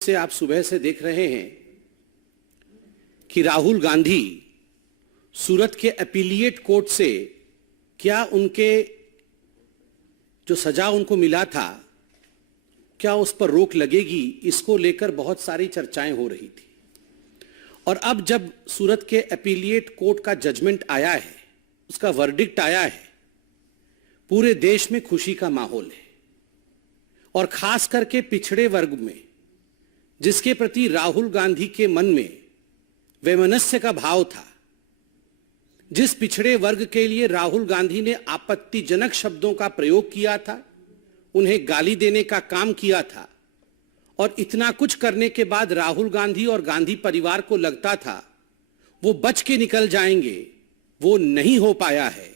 से आप सुबह से देख रहे हैं कि राहुल गांधी सूरत के अपीलिएट कोर्ट से क्या उनके जो सजा उनको मिला था क्या उस पर रोक लगेगी, इसको लेकर बहुत सारी चर्चाएं हो रही थी। और अब जब सूरत के अपीलिएट कोर्ट का जजमेंट आया है, उसका वर्डिक्ट आया है, पूरे देश में खुशी का माहौल है। और खास करके पिछड़े वर्ग में, जिसके प्रति राहुल गांधी के मन में वैमनस्य का भाव था, जिस पिछड़े वर्ग के लिए राहुल गांधी ने आपत्तिजनक शब्दों का प्रयोग किया था, उन्हें गाली देने का काम किया था, और इतना कुछ करने के बाद राहुल गांधी और गांधी परिवार को लगता था वो बच के निकल जाएंगे, वो नहीं हो पाया है।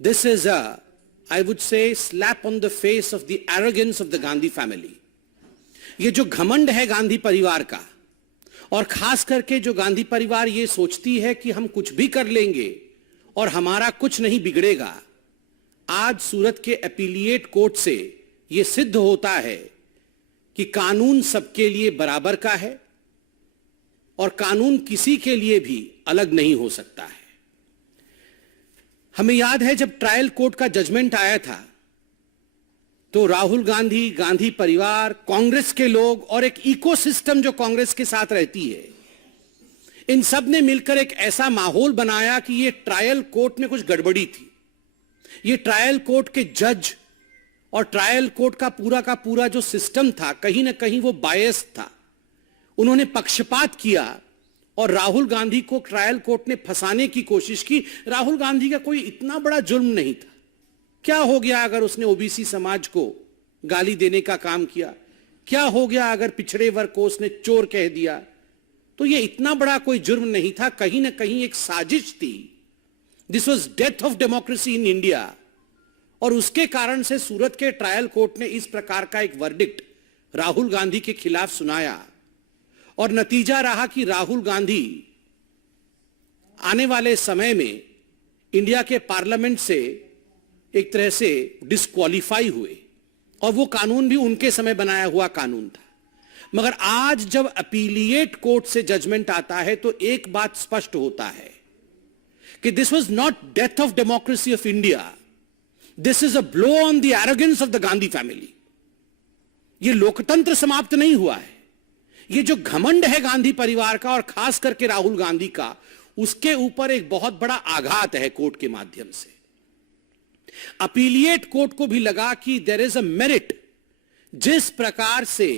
This is I would say slap on the face of the arrogance of the Gandhi family. ये जो घमंड है गांधी परिवार का, और खास करके जो गांधी परिवार ये सोचती है कि हम कुछ भी कर लेंगे और हमारा कुछ नहीं बिगड़ेगा, आज सूरत के अपीलिएट कोर्ट से यह सिद्ध होता है कि कानून सबके लिए बराबर का है और कानून किसी के लिए भी अलग नहीं हो सकता है। हमें याद है जब ट्रायल कोर्ट का जजमेंट आया था तो राहुल गांधी, गांधी परिवार, कांग्रेस के लोग और एक इकोसिस्टम जो कांग्रेस के साथ रहती है, इन सब ने मिलकर एक ऐसा माहौल बनाया कि ये ट्रायल कोर्ट में कुछ गड़बड़ी थी। ये ट्रायल कोर्ट के जज और ट्रायल कोर्ट का पूरा जो सिस्टम था, कहीं ना कहीं वो बायस था। उन्होंने पक्षपात किया और राहुल गांधी को ट्रायल कोर्ट ने फंसाने की कोशिश की। राहुल गांधी का कोई इतना बड़ा जुर्म नहीं था। क्या हो गया अगर उसने ओबीसी समाज को गाली देने का काम किया? क्या हो गया अगर पिछड़े वर्ग को उसने चोर कह दिया? तो ये इतना बड़ा कोई जुर्म नहीं था, कहीं ना कहीं एक साजिश थी। This was death of democracy in India. और उसके कारण से सूरत के ट्रायल कोर्ट ने इस प्रकार का एक वर्डिक्ट राहुल गांधी के खिलाफ सुनाया, और नतीजा रहा कि राहुल गांधी आने वाले समय में इंडिया के पार्लियामेंट से एक तरह से डिस्क्वालीफाई हुए, और वो कानून भी उनके समय बनाया हुआ कानून था। मगर आज जब अपीलिएट कोर्ट से जजमेंट आता है तो एक बात स्पष्ट होता है कि this was not death of democracy of India, this is a blow on the arrogance of the Gandhi family. ये लोकतंत्र समाप्त नहीं हुआ है। ये जो घमंड है गांधी परिवार का और खास करके राहुल गांधी का, उसके ऊपर एक बहुत बड़ा आघात है कोर्ट के माध्यम से। अपीलिएट कोर्ट को भी लगा कि देयर इज अ मेरिट। जिस प्रकार से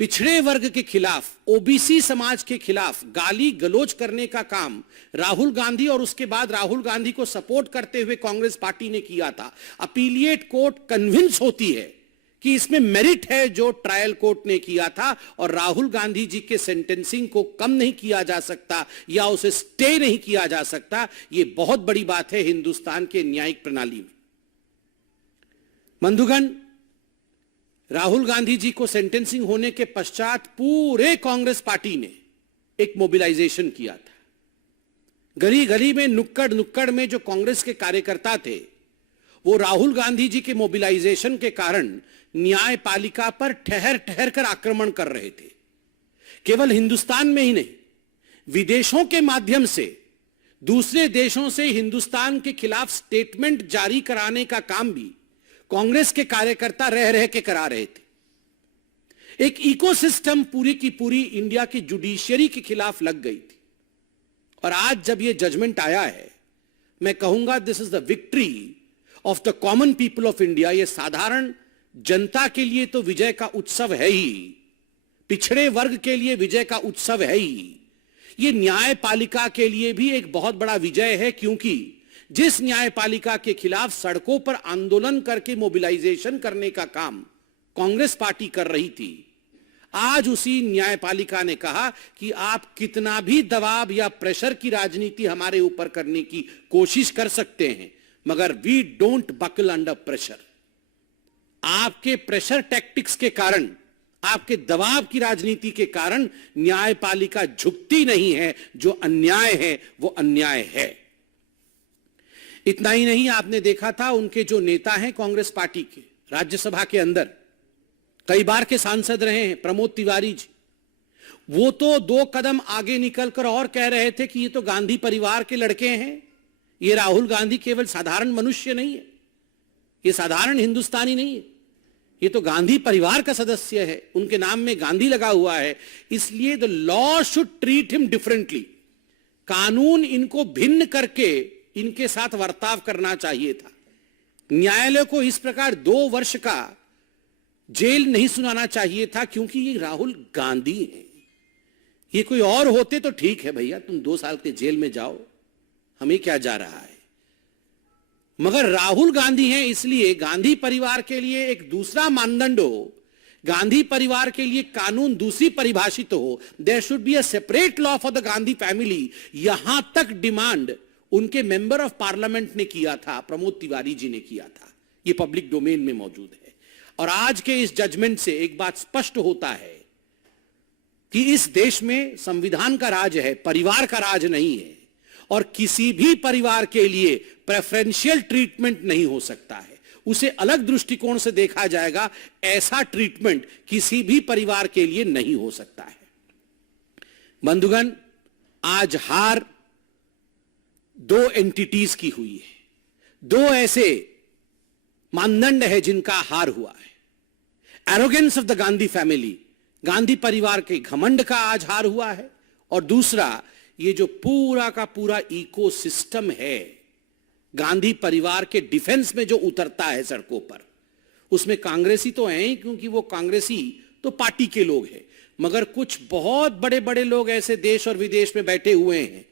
पिछड़े वर्ग के खिलाफ, ओबीसी समाज के खिलाफ गाली गलौज करने का काम राहुल गांधी और उसके बाद राहुल गांधी को सपोर्ट करते हुए कांग्रेस पार्टी ने किया था, अपीलिएट कोर्ट कन्विंस होती है कि इसमें मेरिट है जो ट्रायल कोर्ट ने किया था, और राहुल गांधी जी के सेंटेंसिंग को कम नहीं किया जा सकता या उसे स्टे नहीं किया जा सकता। यह बहुत बड़ी बात है हिंदुस्तान के न्यायिक प्रणाली में। बंधुगण, राहुल गांधी जी को सेंटेंसिंग होने के पश्चात पूरे कांग्रेस पार्टी ने एक मोबिलाइजेशन किया था। गली गली में, नुक्कड़ नुक्कड़ में जो कांग्रेस के कार्यकर्ता थे, वो राहुल गांधी जी के मोबिलाइजेशन के कारण न्यायपालिका पर ठहर ठहर कर आक्रमण कर रहे थे। केवल हिंदुस्तान में ही नहीं, विदेशों के माध्यम से दूसरे देशों से हिंदुस्तान के खिलाफ स्टेटमेंट जारी कराने का काम भी कांग्रेस के कार्यकर्ता रह रह के करा रहे थे। एक इकोसिस्टम पूरी की पूरी इंडिया की जुडिशियरी के खिलाफ लग गई थी। और आज जब यह जजमेंट आया है, मैं कहूंगा this is the victory of the common people of India. यह साधारण जनता के लिए तो विजय का उत्सव है ही, पिछड़े वर्ग के लिए विजय का उत्सव है ही, यह न्यायपालिका के लिए भी एक बहुत बड़ा विजय है। क्योंकि जिस न्यायपालिका के खिलाफ सड़कों पर आंदोलन करके मोबिलाइजेशन करने का काम कांग्रेस पार्टी कर रही थी, आज उसी न्यायपालिका ने कहा कि आप कितना भी दबाव या प्रेशर की राजनीति हमारे ऊपर करने की कोशिश कर सकते हैं, मगर we don't buckle under pressure. आपके प्रेशर टैक्टिक्स के कारण, आपके दबाव की राजनीति के कारण न्यायपालिका झुकती नहीं है। जो अन्याय है वो अन्याय है। इतना ही नहीं, आपने देखा था उनके जो नेता हैं कांग्रेस पार्टी के राज्यसभा के अंदर, कई बार के सांसद रहे हैं प्रमोद तिवारी जी, वो तो 2 कदम आगे निकलकर और कह रहे थे कि ये तो गांधी परिवार के लड़के हैं, ये राहुल गांधी केवल साधारण मनुष्य नहीं है, ये साधारण हिंदुस्तानी नहीं है, ये तो गांधी परिवार का सदस्य है, उनके नाम में गांधी लगा हुआ है, इसलिए the law should treat him differently. कानून इनको भिन्न करके इनके साथ बर्ताव करना चाहिए था। न्यायालय को इस प्रकार 2 वर्ष का जेल नहीं सुनाना चाहिए था, क्योंकि ये राहुल गांधी है। ये कोई और होते तो ठीक है भैया, तुम 2 साल के जेल में जाओ, हमें क्या जा रहा है, मगर राहुल गांधी हैं, इसलिए गांधी परिवार के लिए एक दूसरा मानदंड हो, गांधी परिवार के लिए कानून दूसरी परिभाषित हो। There should be a separate law for the Gandhi family. यहां तक डिमांड उनके मेंबर ऑफ पार्लियामेंट ने किया था, प्रमोद तिवारी जी ने किया था, यह पब्लिक डोमेन में मौजूद है। और आज के इस जजमेंट से एक बात स्पष्ट होता है कि इस देश में संविधान का राज है, परिवार का राज नहीं है, और किसी भी परिवार के लिए प्रेफरेंशियल ट्रीटमेंट नहीं हो सकता है, उसे अलग दृष्टिकोण से देखा जाएगा। ऐसा ट्रीटमेंट किसी भी परिवार के लिए नहीं हो सकता है। बंधुगण, आज हार 2 एंटिटीज की हुई है, 2 ऐसे मानदंड है जिनका हार हुआ है। Arrogance of the Gandhi family, Gandhi परिवार के घमंड का आज हार हुआ है, और दूसरा ये जो पूरा का पूरा इकोसिस्टम है गांधी परिवार के डिफेंस में जो उतरता है सड़कों पर, उसमें कांग्रेसी तो हैं ही, क्योंकि वो कांग्रेसी तो पार्टी के लोग हैं, मगर कुछ बहुत बड़े बड़े लोग ऐसे देश और विदेश में बैठे हुए हैं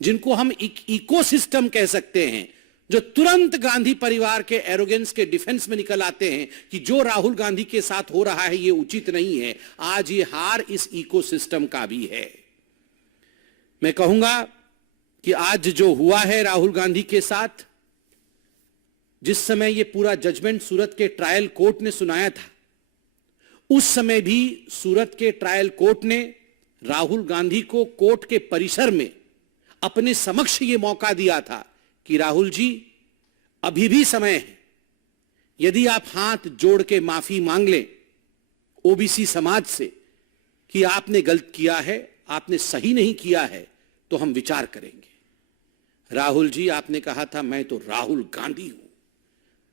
जिनको हम इकोसिस्टम कह सकते हैं, जो तुरंत गांधी परिवार के एरोगेंस के डिफेंस में निकल आते हैं कि जो राहुल गांधी के साथ हो रहा है ये उचित नहीं है। आज ये हार इस इकोसिस्टम का भी है। मैं कहूंगा कि आज जो हुआ है राहुल गांधी के साथ, जिस समय ये पूरा जजमेंट सूरत के ट्रायल कोर्ट ने सुनाया था, उस समय भी सूरत के ट्रायल कोर्ट ने राहुल गांधी को कोर्ट के परिसर में अपने समक्ष ये मौका दिया था कि राहुल जी, अभी भी समय है, यदि आप हाथ जोड़ के माफी मांग लें ओबीसी समाज से कि आपने गलत किया है, आपने सही नहीं किया है, तो हम विचार करेंगे। राहुल जी, आपने कहा था मैं तो राहुल गांधी हूं,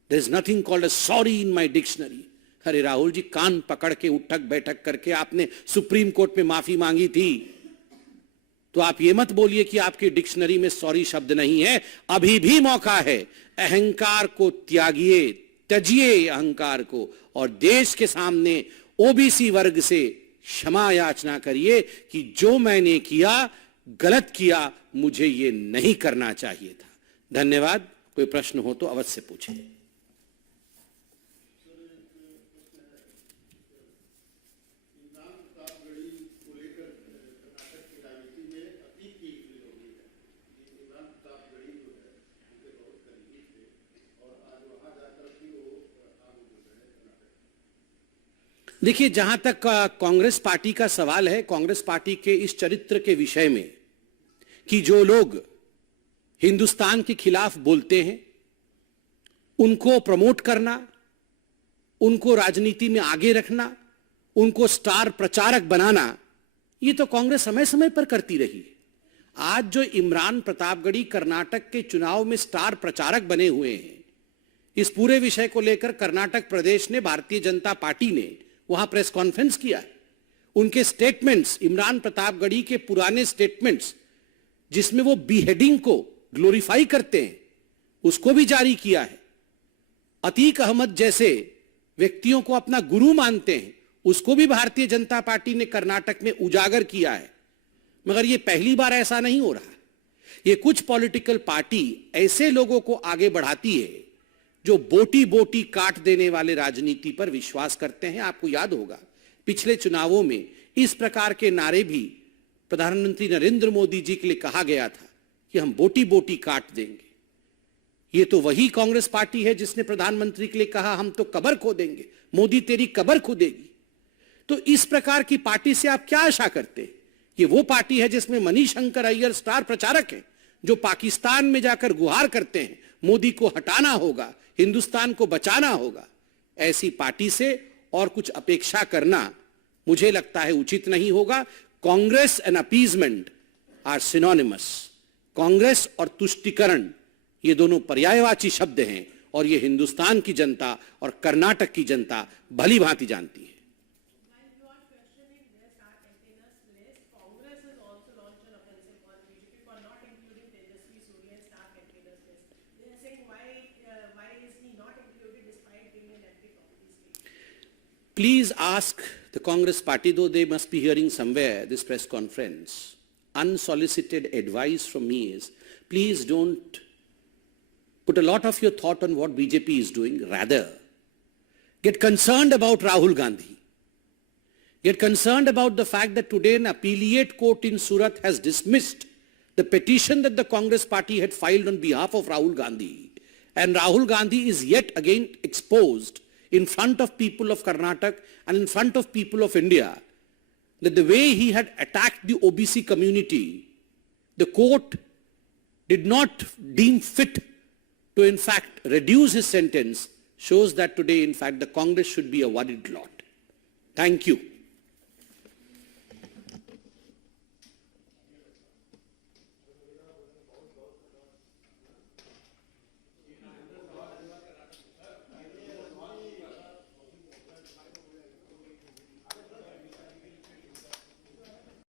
there is nothing called a sorry in my dictionary. अरे राहुल जी, कान पकड़ के उठक बैठक करके आपने सुप्रीम कोर्ट में माफी मांगी थी, तो आप ये मत बोलिए कि आपकी डिक्शनरी में सॉरी शब्द नहीं है। अभी भी मौका है, अहंकार को त्यागिए, त्यजिए अहंकार को, और देश के सामने ओबीसी वर्ग से क्षमा याचना करिए कि जो मैंने किया गलत किया, मुझे ये नहीं करना चाहिए था। धन्यवाद। कोई प्रश्न हो तो अवश्य पूछें। देखिए, जहां तक कांग्रेस पार्टी का सवाल है, कांग्रेस पार्टी के इस चरित्र के विषय में कि जो लोग हिंदुस्तान के खिलाफ बोलते हैं उनको प्रमोट करना, उनको राजनीति में आगे रखना, उनको स्टार प्रचारक बनाना, ये तो कांग्रेस समय समय पर करती रही है। आज जो इमरान प्रतापगढ़ी कर्नाटक के चुनाव में स्टार प्रचारक बने हुए हैं, इस पूरे विषय को लेकर कर्नाटक प्रदेश ने, भारतीय जनता पार्टी ने वहां प्रेस कॉन्फ्रेंस किया है। उनके स्टेटमेंट्स, इमरान प्रतापगढ़ी के पुराने स्टेटमेंट्स जिसमें वो बीहेडिंग को ग्लोरीफाई करते हैं, उसको भी जारी किया है। अतीक अहमद जैसे व्यक्तियों को अपना गुरु मानते हैं, उसको भी भारतीय जनता पार्टी ने कर्नाटक में उजागर किया है। मगर यह पहली बार ऐसा नहीं हो रहा। ये कुछ पॉलिटिकल पार्टी ऐसे लोगों को आगे बढ़ाती है जो बोटी बोटी काट देने वाले राजनीति पर विश्वास करते हैं। आपको याद होगा पिछले चुनावों में इस प्रकार के नारे भी प्रधानमंत्री नरेंद्र मोदी जी के लिए कहा गया था कि हम बोटी बोटी काट देंगे। ये तो वही कांग्रेस पार्टी है जिसने प्रधानमंत्री के लिए कहा हम तो कब्र खोदेंगे, मोदी तेरी कब्र खोदेगी। तो इस प्रकार की पार्टी से आप क्या आशा करते हैं? ये वो पार्टी है जिसमें मनीशंकर अय्यर स्टार प्रचारक हैं, जो पाकिस्तान में जाकर गुहार करते हैं मोदी को हटाना होगा, हिंदुस्तान को बचाना होगा। ऐसी पार्टी से और कुछ अपेक्षा करना मुझे लगता है उचित नहीं होगा. Congress and appeasement are synonymous. Congress और तुष्टीकरण ये दोनों पर्यायवाची शब्द हैं और ये हिंदुस्तान की जनता और कर्नाटक की जनता भली भांति जानती है. Please ask the Congress party, though they must be hearing somewhere this press conference. Unsolicited advice from me is, please don't put a lot of your thought on what BJP is doing. Rather, get concerned about Rahul Gandhi. Get concerned about the fact that today an appellate court in Surat has dismissed the petition that the Congress party had filed on behalf of Rahul Gandhi. And Rahul Gandhi is yet again exposed in front of people of Karnataka and in front of people of India, that the way he had attacked the OBC community, the court did not deem fit to in fact reduce his sentence, shows that today in fact the Congress should be a worried lot. Thank you.